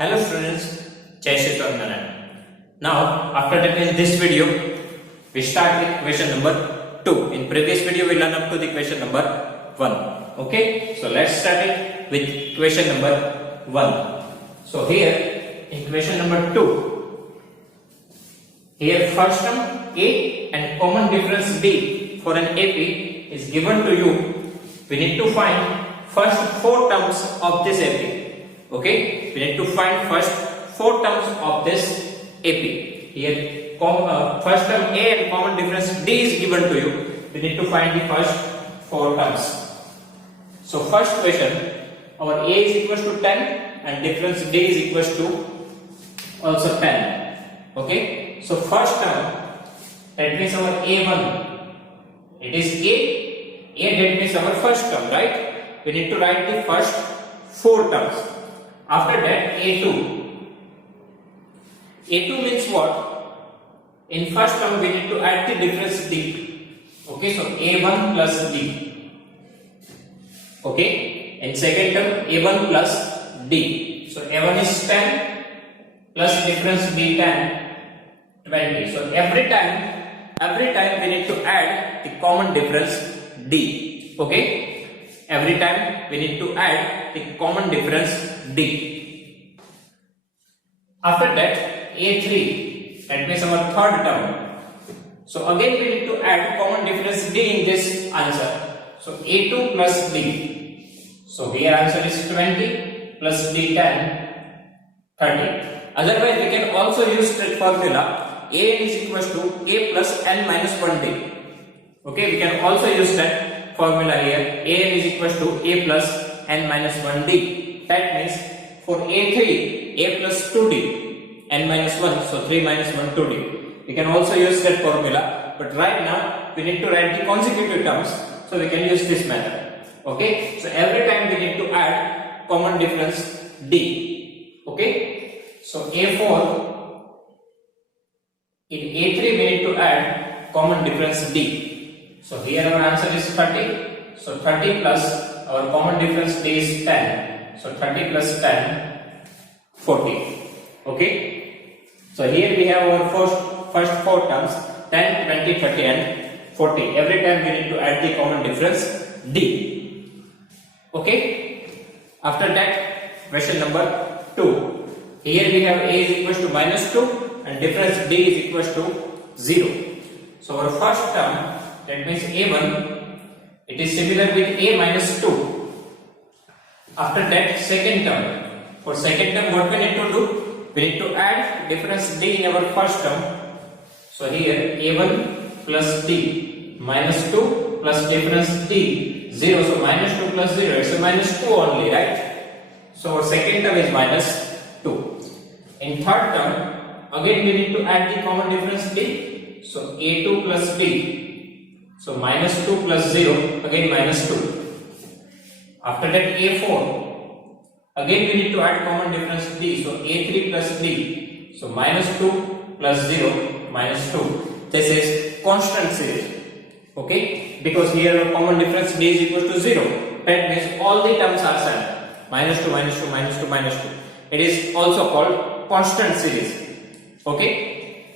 Hello students, Jai Shri Swaminarayan. Now, after taking this video, we start with question number 2. In previous video, we learned up to the question number 1. Okay, so let's start it with question number 1. So here, in question number 2, here first term A and common difference B for an AP is given to you. We need to find first 4 terms of this AP. Okay, we need to find first 4 terms of this AP. Here, first term A and common difference D is given to you. We need to find the first 4 terms. So first question, our A is equals to 10 and difference D is equals to also 10. Okay, so first term, that means our A1, it is A that means our first term, right? We need to write the first 4 terms. After that, A2. A2 means what? In first term, we need to add the difference D. Okay, so A1 plus D. Okay, in second term, A1 plus D. So A1 is 10 plus difference D 10, 20. So every time we need to add the common difference D. Okay. Every time we need to add the common difference D. After that, A3, that means our third term. So again we need to add common difference D in this answer. So A2 plus D. So here answer is 20 plus D 10, 30. Otherwise we can also use that formula A is equals to A plus N minus 1D. Okay, we can also use that formula here. A is equals to A plus N minus 1D. That means for A3, A plus 2D, N minus 1, so 3 minus 1, 2D. We can also use that formula, but right now we need to write the consecutive terms, so we can use this method. Okay, so every time we need to add common difference D. Okay, so A4, in A3 we need to add common difference D. So here our answer is 30. So 30 plus our common difference D is 10. So 30 plus 10, 40. Okay. So here we have our first 4 terms, 10, 20, 30 and 40. Every time we need to add the common difference D. Okay. After that, question number 2. Here we have A is equals to minus 2 and difference D is equals to 0. So our first term, that means A1, it is similar with A minus 2. After that, second term. For second term, what we need to do? We need to add difference D in our first term. So here A1 plus D minus 2 plus difference D 0. So minus 2 plus 0, it's a minus 2 only, right? So our second term is minus 2. In third term, again we need to add the common difference D. So A2 plus D. So minus 2 plus 0, again minus 2. After that A4, again we need to add common difference D. So A3 plus D. So minus 2 plus 0, minus 2. This is constant series. Okay, because here our common difference D is equal to 0. That means all the terms are same. Minus 2, minus 2, minus 2, minus 2. It is also called constant series. Okay.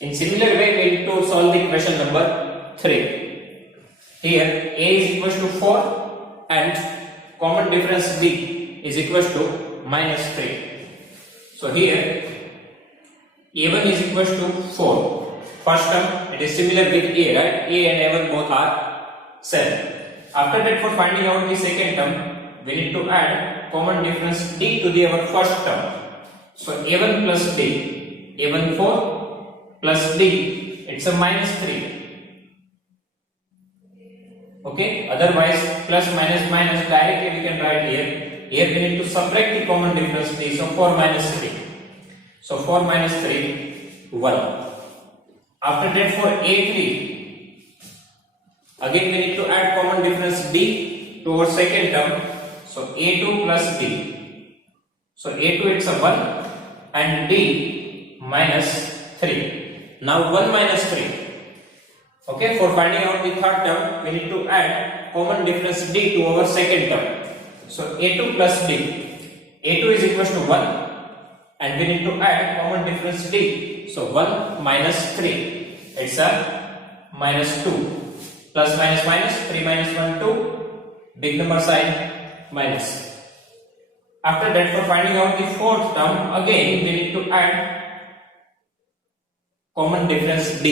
In similar way, we need to solve the question number 3. Here A is equals to 4 and common difference D is equals to minus 3. So here A1 is equals to 4. First term, it is similar with A, right? A and A1 both are same. After that, for finding out the second term, we need to add common difference D to the our first term. So A1 plus D, A1 4 plus D, it's a minus 3. Okay, otherwise plus minus minus directly we can write here. Here we need to subtract the common difference D. So 4 minus 3. So 4 minus 3, 1. After that, for A3, again we need to add common difference D to our second term. So A2 plus D. So A2 it's a 1 and D minus 3. Now 1 minus 3. Okay, for finding out the third term, we need to add common difference D to our second term. So A2 plus D. A2 is equals to 1 and we need to add common difference d. So 1 minus 3, it's a minus 2. Plus minus minus, 3 minus 1, 2. Big number sign, minus. After that, for finding out the fourth term, again we need to add common difference d.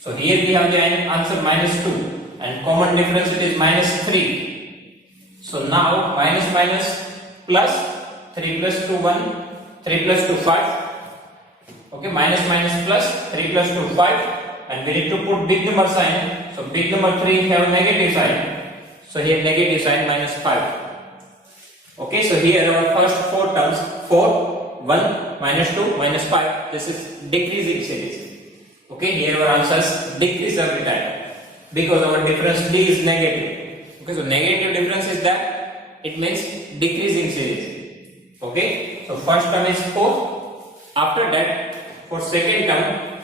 So here we have the answer minus 2 and common difference it is minus 3. So now minus minus plus 3 plus 2 1, 3 plus 2 5. Okay, minus minus plus 3 plus 2 5, and we need to put big number sign. So big number 3 have negative sign. So here negative sign minus 5. Okay, so here our first four terms 4, 1, minus 2, minus 5. This is decreasing series. Okay, here our answers decrease every time because our difference d is negative. Okay, so negative difference is that it means decreasing series. Okay, so first term is 4. After that, for second term,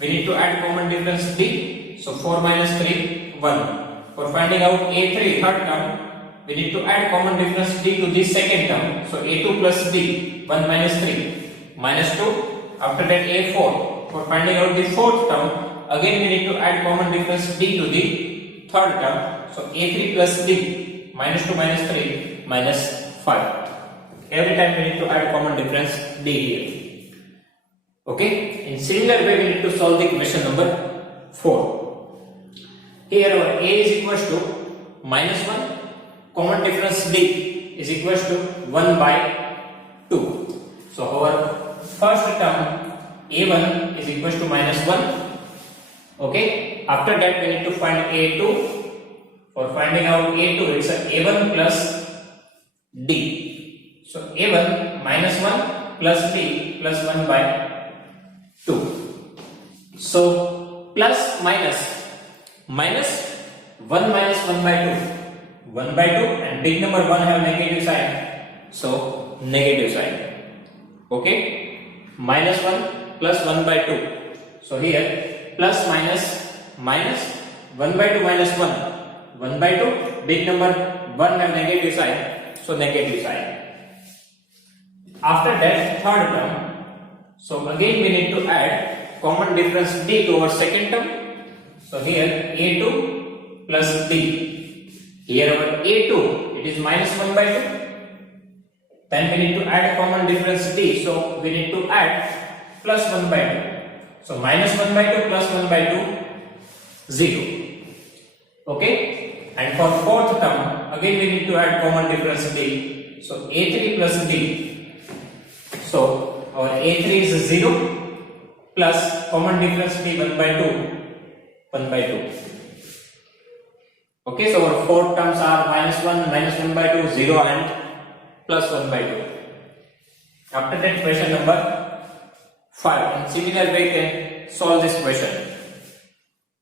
we need to add common difference d. So 4 minus 3, 1. For finding out a3 third term, we need to add common difference d to this second term. So a2 plus d, 1 minus 3, minus 2. After that a4. For finding out the fourth term, again we need to add common difference d to the third term. So a3 plus d, minus 2 minus 3, minus 5. Every time we need to add common difference d here. Okay, in similar way we need to solve the question number 4. Here our a is equals to minus 1, common difference d is equals to 1 by 2. So our first term a1 is equals to minus 1. Okay, after that we need to find a2. For finding out a2, it's a1 plus d. So a1 minus 1 plus d plus 1 by 2. So plus minus, minus 1 minus 1 by 2, 1 by 2, and big number 1 have negative sign, so negative sign. Okay, minus 1 plus 1 by 2. So here plus minus, minus 1 by 2 minus 1, 1 by 2, big number 1 have negative sign, so negative sign. After that, third term, so again we need to add common difference d to our second term. So here a2 plus d. Here our a2, it is minus 1 by 2. Then we need to add a common difference d. So we need to add plus 1 by 2. So minus 1 by 2 plus 1 by 2, 0. Okay. And for fourth term, again we need to add common difference d. So a3 plus d. So our a3 is 0 plus common difference d 1 by 2, 1 by 2. Okay, so our four terms are minus 1, minus 1 by 2, 0 and plus 1 by 2. After that, question number 5. In similar way we can solve this question.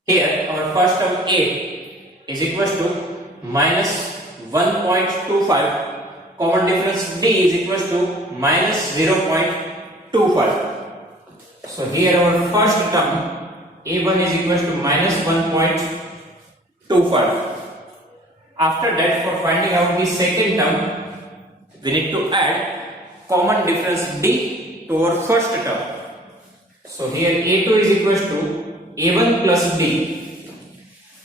Here our first term a is equals to minus 1.25, common difference d is equals to minus 0.25. So here our first term a1 is equals to minus 1.25. After that, for finding out the second term, we need to add common difference d to our first term. So here a2 is equals to a1 plus d.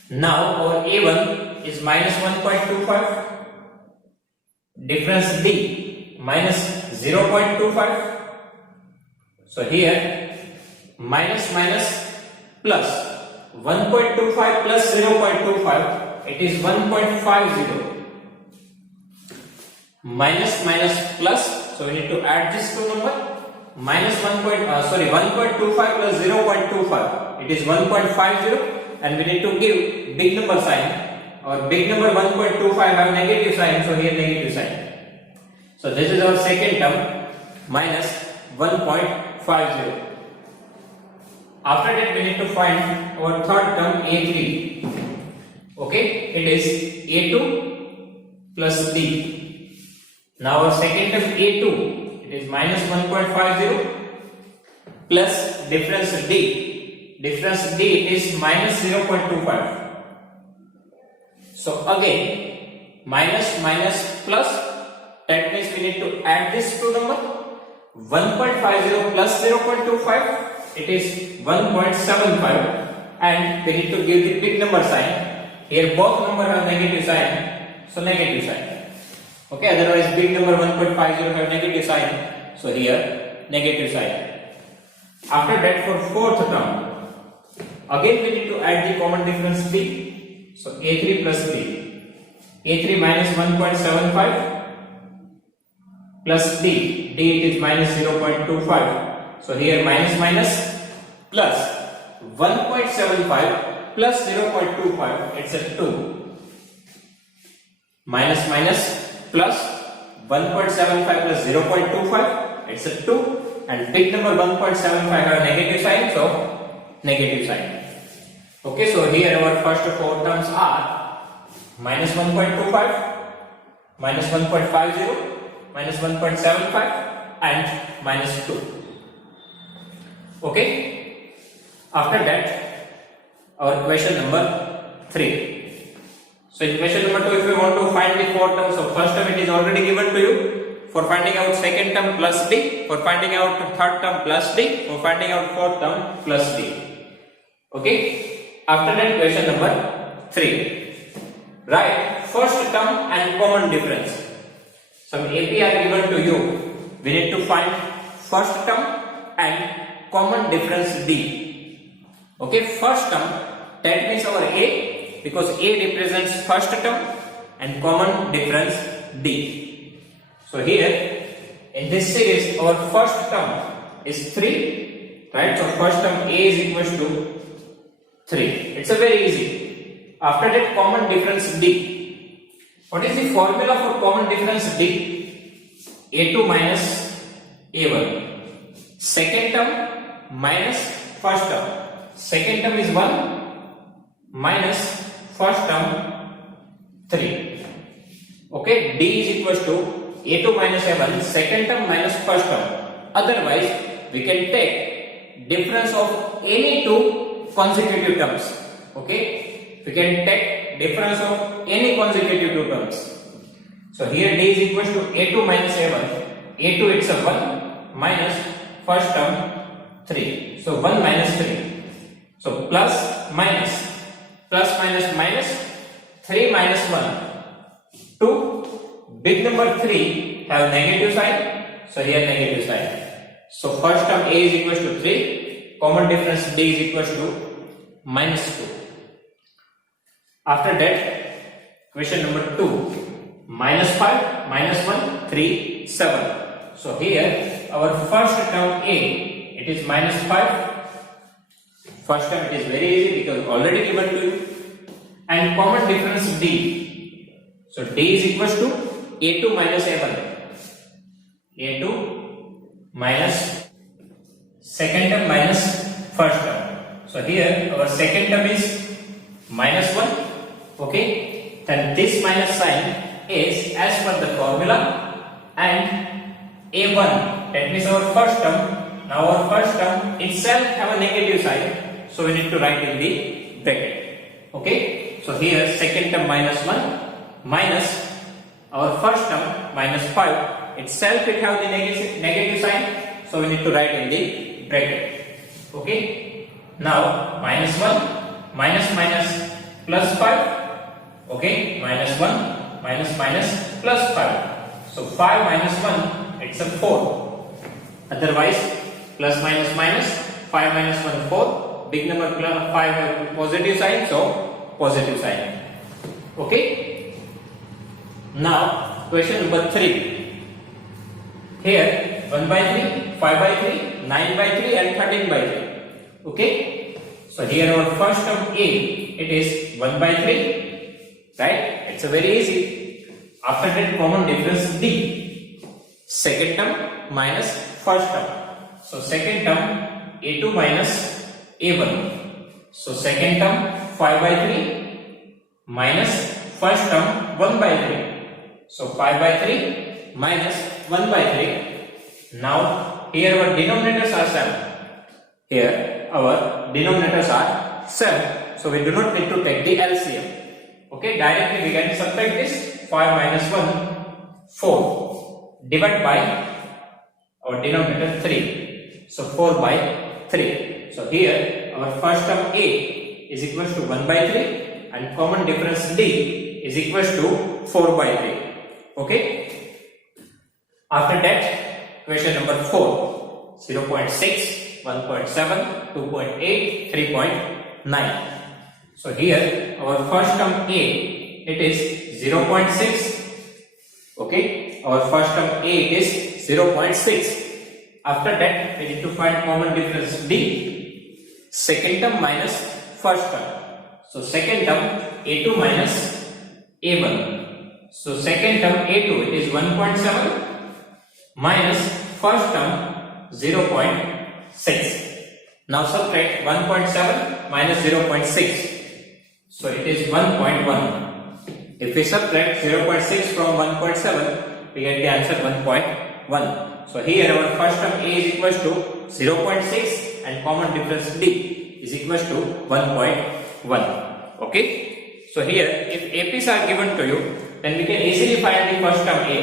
Now our a1 is minus 1.25, difference d minus 0.25. So here minus minus plus 1.25 plus 0.25, it is 1.50. Minus minus plus, so we need to add this two number. Minus 1.25 plus 0.25, it is 1.50, and we need to give big number sign. Our big number 1.25 have negative sign, so here negative sign. So this is our second term, minus 1.50. After that, we need to find our third term a3. Okay, it is a2 plus d. Now our second term a2, it is minus 1.50 plus difference d. Difference d, it is minus 0.25. So again minus minus plus, that means we need to add this two number. 1.50 plus 0.25, it is 1.75, and we need to give the big number sign. Here both number have negative sign, so negative sign. Okay, otherwise big number 1.50 have negative sign, so here negative sign. After that, for fourth term, again we need to add the common difference b. So a3 plus b, a3 minus 1.75 plus d, it is minus 0.25. So here minus minus plus 1.75 plus 0.25, it's a 2. Minus minus plus 1.75 plus 0.25, it's a 2. And big number 1.75 have negative sign, so negative sign. Okay, so here our first four terms are minus 1.25, minus 1.50, minus 1.75, and minus 2. Okay, after that, our question number 3. So in question number 2, if you want to find the four terms, so first term it is already given to you. For finding out second term plus d, for finding out third term plus d, for finding out fourth term plus d. Okay, after that, question number 3. Write first term and common difference. Some AP are given to you. We need to find first term and common difference d. Okay, first term, that means our a, because a represents first term, and common difference d. So here in this series our first term is 3, right? So first term a is equals to 3. It's a very easy. After that, common difference d. What is the formula for common difference d? a2 minus a1. Second term minus first term. Second term is 1 minus first term 3. Okay, d is equals to a2 minus a1, second term minus first term. Otherwise, we can take difference of any two consecutive terms. Okay, we can take difference of any consecutive two terms. So here d is equals to a2 minus a1. a2 it's a 1 minus first term 3. So 1 minus 3. So plus minus minus 3 minus 1 2. Big number 3 have negative sign, so here negative sign. So first term a is equals to 3, common difference d is equals to minus 2. After that, question number 2, minus 5, minus 1, 3, 7. So here our first term a, it is minus 5. First term it is very easy because already given to you. And common difference d. So d is equals to a2 minus a1. a2 minus second term minus first term. So here our second term is minus 1. Okay, then this minus sign is as per the formula, and a1, that means our first term. Now our first term itself have a negative sign, so we need to write in the bracket. Okay, so here second term minus 1 minus our first term minus 5, itself it have the negative sign, so we need to write in the bracket. Okay, now minus 1 minus minus plus 5. Okay, minus 1 minus minus plus 5. So 5 minus 1, it's a 4. Otherwise, plus minus minus 5 minus 1 4. Big number plus 5 have positive sign, so positive sign. Okay, now question number 3. Here 1 by 3, 5 by 3, 9 by 3 and 13 by 3. Okay, so here our first term a, it is 1 by 3, right? It's a very easy. After that, common difference d. Second term minus first term. So second term a2 minus a1. So second term 5 by 3 minus first term 1 by 3. So 5 by 3 minus 1 by 3. Now here our denominators are 7. Here our denominators are 7. So we do not need to take the LCM. Okay, directly we can subtract this. 5 minus 1, 4. Divide by our denominator 3. So 4 by 3. So here our first term A is equals to 1 by 3 and common difference D is equals to 4 by 3. Okay. After that, question number 4, 0.6, 1.7, 2.8, 3.9. So here our first term A, it is 0.6. Okay, our first term A is 0.6. After that, we need to find common difference D. Second term minus first term. So second term A2 minus A1. So second term A2, it is 1.7 minus first term 0.6. Now subtract 1.7 minus 0.6. So it is 1.1. If we subtract 0.6 from 1.7, we get the answer 1.1. So here our first term A is equals to 0.6 and common difference D is equals to 1.1. Okay. So here if APs are given to you, then we can easily find the first term A.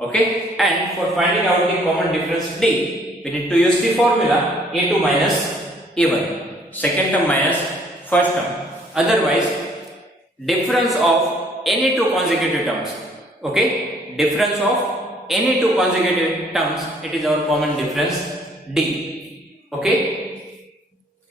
Okay. And for finding out the common difference D, we need to use the formula A2 minus A1. Second term minus first term. Otherwise, difference of any two consecutive terms. Okay. Difference of any two consecutive terms, it is our common difference D. Okay.